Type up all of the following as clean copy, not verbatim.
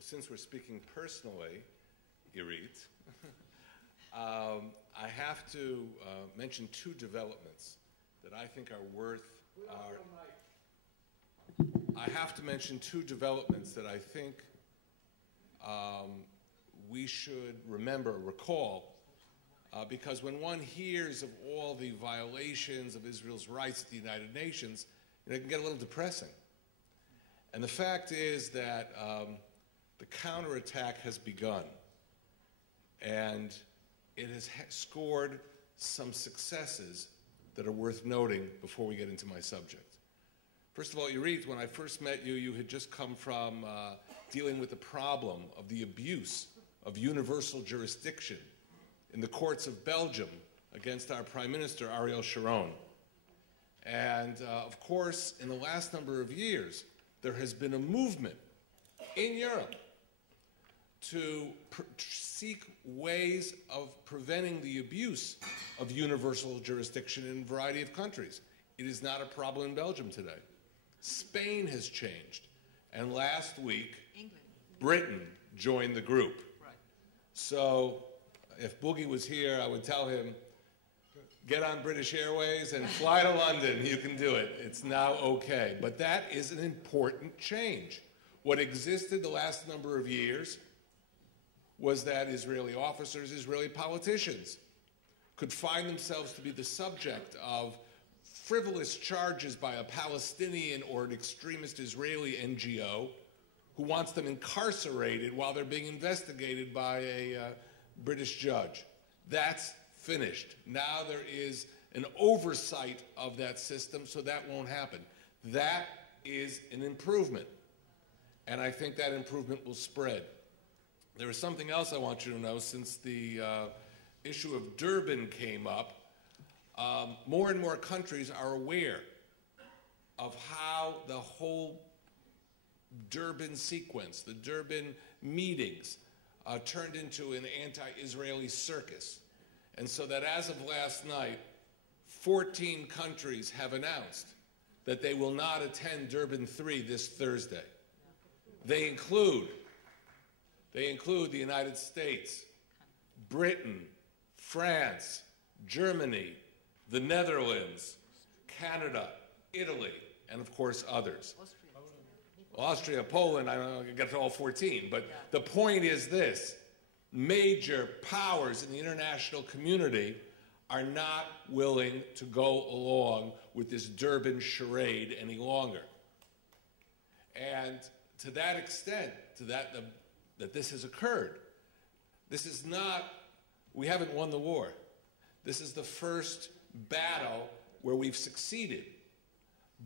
Well, since we're speaking personally, Irit, I have to mention two developments that I think are worth I have to mention two developments that I think we should recall, because when one hears of all the violations of Israel's rights at the United Nations, it can get a little depressing. And the fact is that the counterattack has begun, and it has scored some successes that are worth noting before we get into my subject. First of all, Irit, when I first met you, you had just come from dealing with the problem of the abuse of universal jurisdiction in the courts of Belgium against our Prime Minister, Ariel Sharon. And of course, in the last number of years, there has been a movement in Europe to seek ways of preventing the abuse of universal jurisdiction in a variety of countries. It is not a problem in Belgium today. Spain has changed, and last week, Britain joined the group. Right. So if Boogie was here, I would tell him, get on British Airways and fly to London. You can do it. It's now okay. But that is an important change. What existed the last number of years was that Israeli officers, Israeli politicians could find themselves to be the subject of frivolous charges by a Palestinian or an extremist Israeli NGO who wants them incarcerated while they're being investigated by a British judge. That's finished. Now there is an oversight of that system, so that won't happen. That is an improvement, and I think that improvement will spread. There is something else I want you to know. Since the issue of Durban came up, more and more countries are aware of how the whole Durban sequence, the Durban meetings, turned into an anti-Israeli circus. And so that as of last night, 14 countries have announced that they will not attend Durban 3 this Thursday. They include the United States, Britain, France, Germany, the Netherlands, Canada, Italy, and of course others. Austria, Poland, I don't know, I get to all 14, but the point is this: major powers in the international community are not willing to go along with this Durban charade any longer. And to that extent, that this has occurred, this is not, we haven't won the war. This is the first battle where we've succeeded.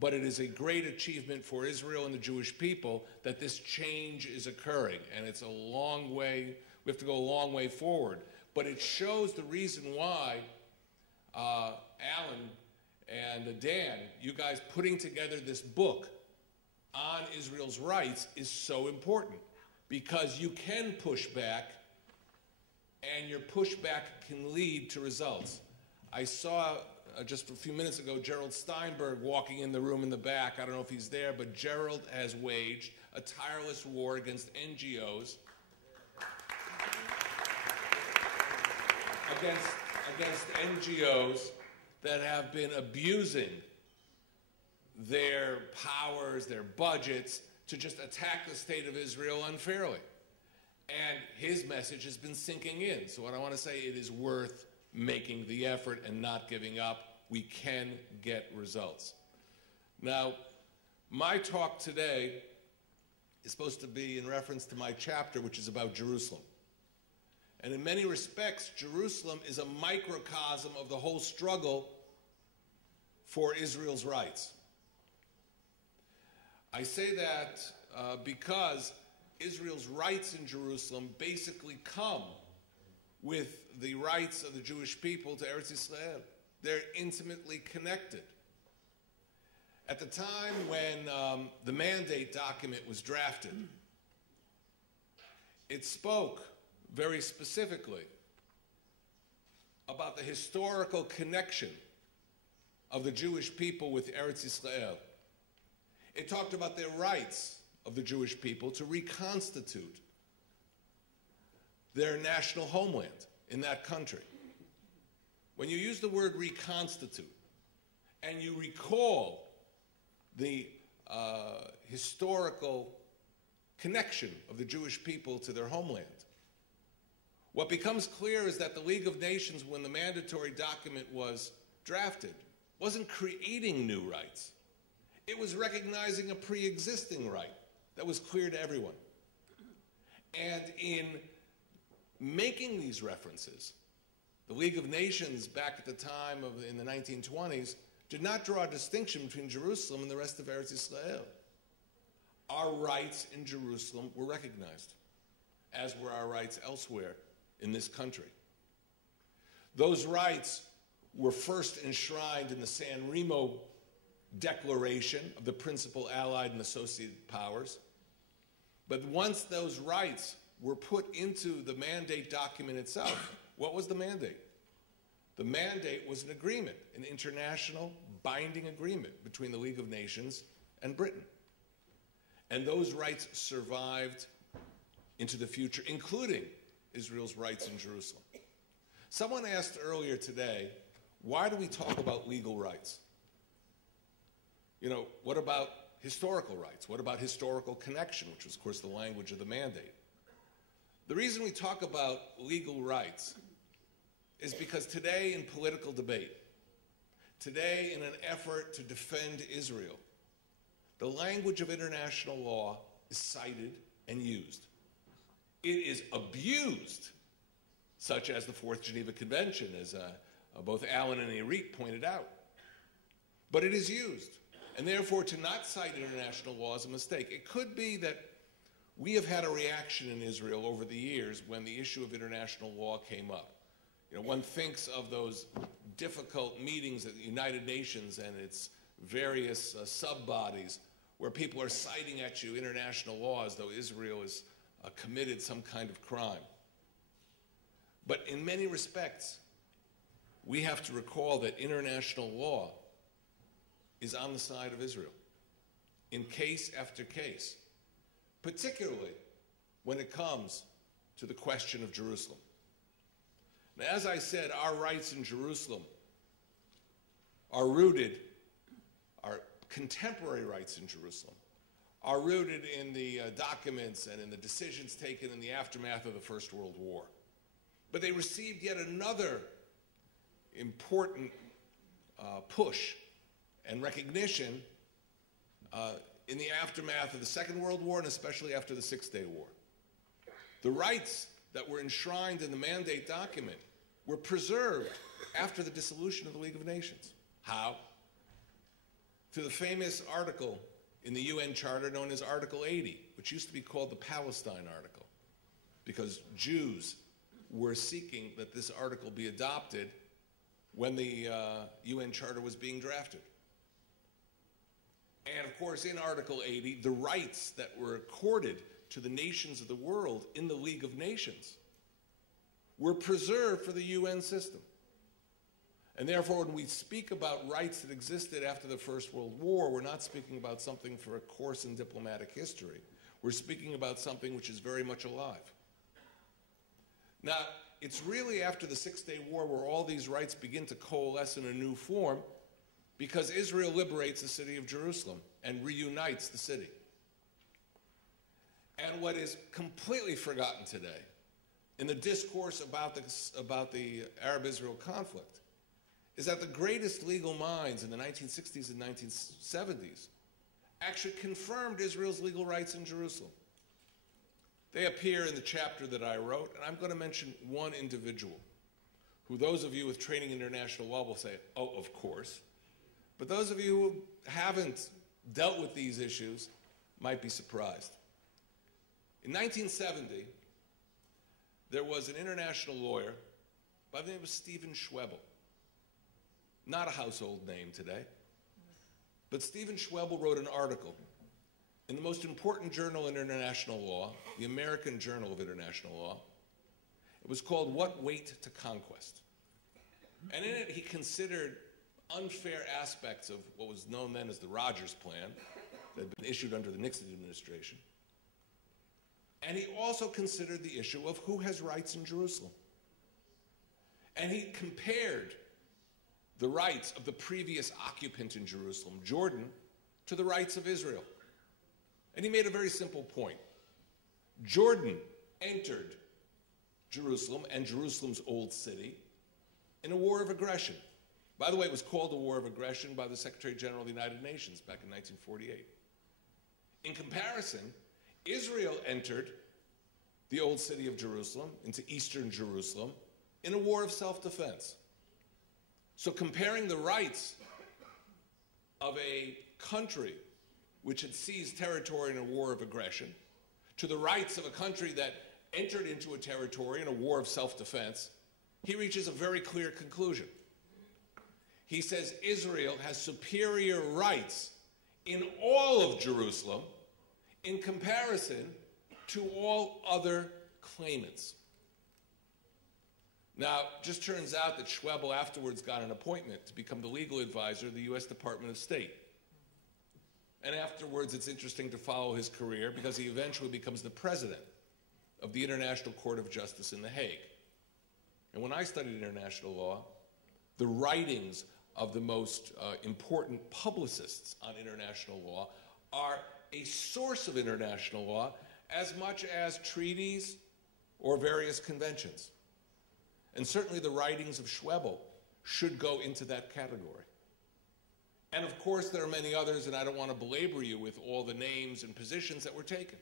But it is a great achievement for Israel and the Jewish people that this change is occurring. And it's a long way, we have to go a long way forward. But it shows the reason why Alan and Dan, you guys putting together this book on Israel's rights is so important. Because you can push back, and your pushback can lead to results. I saw just a few minutes ago Gerald Steinberg walking in the room in the back. I don't know if he's there, but Gerald has waged a tireless war against NGOs, against NGOs that have been abusing their powers, their budgets, to just attack the state of Israel unfairly. And his message has been sinking in. So what I want to say, it is worth making the effort and not giving up. We can get results. Now, my talk today is supposed to be in reference to my chapter, which is about Jerusalem. And in many respects, Jerusalem is a microcosm of the whole struggle for Israel's rights. I say that because Israel's rights in Jerusalem basically come with the rights of the Jewish people to Eretz Yisrael. They're intimately connected. At the time when the mandate document was drafted, it spoke very specifically about the historical connection of the Jewish people with Eretz Yisrael. It talked about their rights of the Jewish people to reconstitute their national homeland in that country. When you use the word reconstitute and you recall the historical connection of the Jewish people to their homeland, what becomes clear is that the League of Nations, when the mandatory document was drafted, wasn't creating new rights. It was recognizing a pre-existing right that was clear to everyone. And in making these references, the League of Nations back at the time in the 1920s did not draw a distinction between Jerusalem and the rest of Eretz Israel. Our rights in Jerusalem were recognized, as were our rights elsewhere in this country. Those rights were first enshrined in the San Remo Declaration of the Principal Allied and Associated Powers. But once those rights were put into the mandate document itself, what was the mandate? The mandate was an agreement, an international binding agreement between the League of Nations and Britain. And those rights survived into the future, including Israel's rights in Jerusalem. Someone asked earlier today, why do we talk about legal rights? You know, what about historical rights? What about historical connection, which was, of course, the language of the mandate? The reason we talk about legal rights is because today in political debate, today in an effort to defend Israel, the language of international law is cited and used. It is abused, such as the Fourth Geneva Convention, as both Alan and Irit pointed out. But it is used. And therefore, to not cite international law is a mistake. It could be that we have had a reaction in Israel over the years when the issue of international law came up. You know, one thinks of those difficult meetings at the United Nations and its various sub-bodies where people are citing at you international law as though Israel has committed some kind of crime. But in many respects, we have to recall that international law is on the side of Israel in case after case, particularly when it comes to the question of Jerusalem. Now, as I said, our rights in Jerusalem are rooted, our contemporary rights in Jerusalem are rooted in the documents and in the decisions taken in the aftermath of the First World War. But they received yet another important push and recognition in the aftermath of the Second World War and especially after the Six-Day War. The rights that were enshrined in the mandate document were preserved after the dissolution of the League of Nations. How? Through the famous article in the UN Charter known as Article 80, which used to be called the Palestine Article, because Jews were seeking that this article be adopted when the UN Charter was being drafted. And of course, in Article 80, the rights that were accorded to the nations of the world in the League of Nations were preserved for the UN system. And therefore, when we speak about rights that existed after the First World War, we're not speaking about something for a course in diplomatic history. We're speaking about something which is very much alive. Now, it's really after the Six-Day War where all these rights begin to coalesce in a new form, because Israel liberates the city of Jerusalem and reunites the city. And what is completely forgotten today in the discourse about the Arab-Israel conflict is that the greatest legal minds in the 1960s and 1970s actually confirmed Israel's legal rights in Jerusalem. They appear in the chapter that I wrote, and I'm going to mention one individual who those of you with training in international law will say, oh, of course. But those of you who haven't dealt with these issues might be surprised. In 1970, there was an international lawyer by the name of Stephen Schwebel. Not a household name today. But Stephen Schwebel wrote an article in the most important journal in international law, the American Journal of International Law. It was called What Weight to Conquest. And in it, he considered unfair aspects of what was known then as the Rogers Plan that had been issued under the Nixon administration. And he also considered the issue of who has rights in Jerusalem. And he compared the rights of the previous occupant in Jerusalem, Jordan, to the rights of Israel. And he made a very simple point. Jordan entered Jerusalem and Jerusalem's old city in a war of aggression. By the way, it was called a war of aggression by the Secretary General of the United Nations back in 1948. In comparison, Israel entered the old city of Jerusalem into eastern Jerusalem in a war of self-defense. So comparing the rights of a country which had seized territory in a war of aggression to the rights of a country that entered into a territory in a war of self-defense, he reaches a very clear conclusion. He says Israel has superior rights in all of Jerusalem in comparison to all other claimants. Now, it just turns out that Schwebel afterwards got an appointment to become the legal advisor of the U.S. Department of State. And afterwards, it's interesting to follow his career because he eventually becomes the president of the International Court of Justice in The Hague. And when I studied international law, the writings of the most important publicists on international law are a source of international law as much as treaties or various conventions. And certainly the writings of Schwebel should go into that category. And of course there are many others, and I don't want to belabor you with all the names and positions that were taken.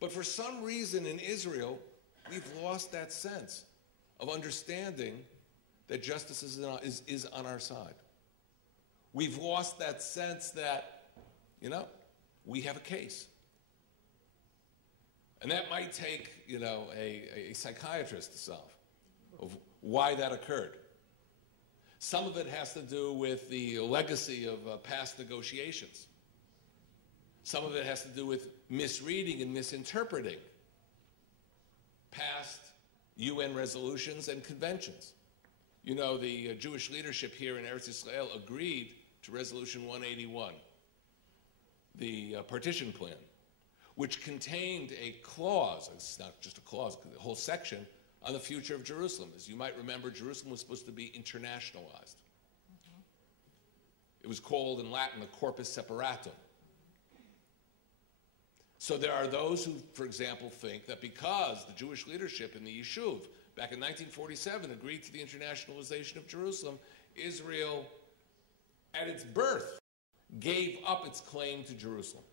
But for some reason in Israel, we've lost that sense of understanding that justice is on our side. We've lost that sense that, you know, we have a case. And that might take, you know, a psychiatrist to solve of why that occurred. Some of it has to do with the legacy of past negotiations. Some of it has to do with misreading and misinterpreting past UN resolutions and conventions. You know, the Jewish leadership here in Eretz Yisrael agreed to Resolution 181, the partition plan, which contained a clause, it's not just a clause, a whole section, on the future of Jerusalem. As you might remember, Jerusalem was supposed to be internationalized. It was called in Latin the Corpus Separatum. So there are those who, for example, think that because the Jewish leadership in the Yishuv back in 1947 agreed to the internationalization of Jerusalem, Israel, at its birth, gave up its claim to Jerusalem.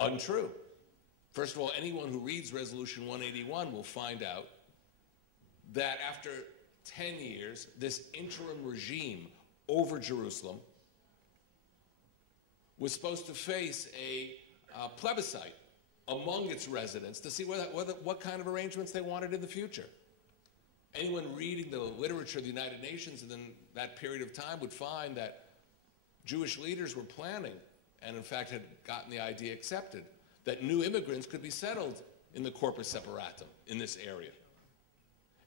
Untrue. First of all, anyone who reads Resolution 181 will find out that after 10 years, this interim regime over Jerusalem was supposed to face a plebiscite among its residents to see what kind of arrangements they wanted in the future. Anyone reading the literature of the United Nations in that period of time would find that Jewish leaders were planning, and in fact had gotten the idea accepted, that new immigrants could be settled in the Corpus Separatum, in this area.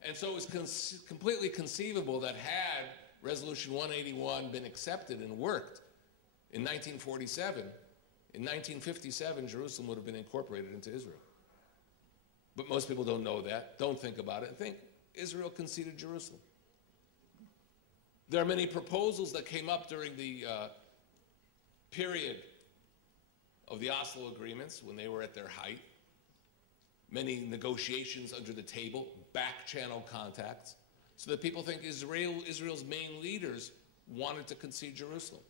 And so it was completely conceivable that had Resolution 181 been accepted and worked in 1947, in 1957, Jerusalem would have been incorporated into Israel. But most people don't know that, don't think about it, and think Israel conceded Jerusalem. There are many proposals that came up during the period of the Oslo agreements when they were at their height. Many negotiations under the table, back-channel contacts, so that people think Israel's main leaders wanted to concede Jerusalem.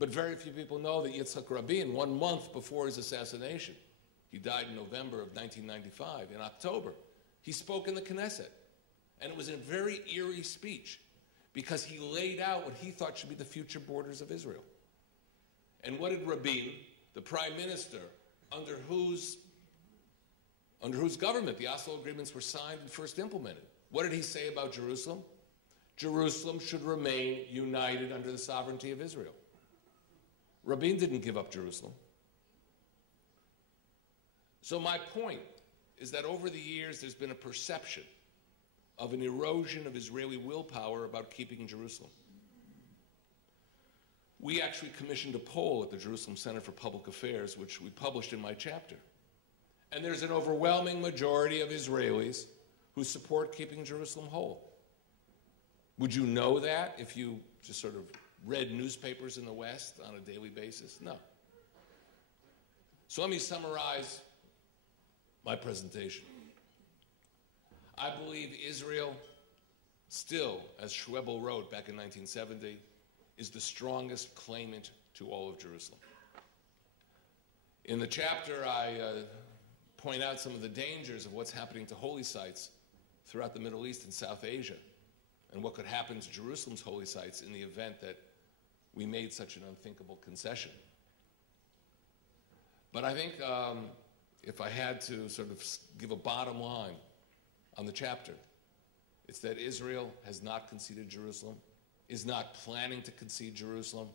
But very few people know that Yitzhak Rabin, 1 month before his assassination, he died in November of 1995, in October, he spoke in the Knesset. And it was a very eerie speech because he laid out what he thought should be the future borders of Israel. And what did Rabin, the prime minister, under whose government the Oslo agreements were signed and first implemented, what did he say about Jerusalem? Jerusalem should remain united under the sovereignty of Israel. Rabin didn't give up Jerusalem. So my point is that over the years there's been a perception of an erosion of Israeli willpower about keeping Jerusalem. We actually commissioned a poll at the Jerusalem Center for Public Affairs, which we published in my chapter. And there's an overwhelming majority of Israelis who support keeping Jerusalem whole. Would you know that if you just sort of read newspapers in the West on a daily basis? No. So let me summarize my presentation. I believe Israel still, as Schwebel wrote back in 1970, is the strongest claimant to all of Jerusalem. In the chapter, I point out some of the dangers of what's happening to holy sites throughout the Middle East and South Asia, and what could happen to Jerusalem's holy sites in the event that we made such an unthinkable concession. But I think if I had to sort of give a bottom line on the chapter, it's that Israel has not conceded Jerusalem, is not planning to concede Jerusalem,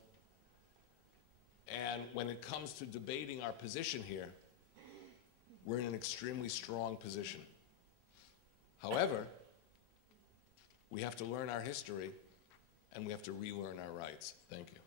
and when it comes to debating our position here, we're in an extremely strong position. However, we have to learn our history, and we have to relearn our rights. Thank you.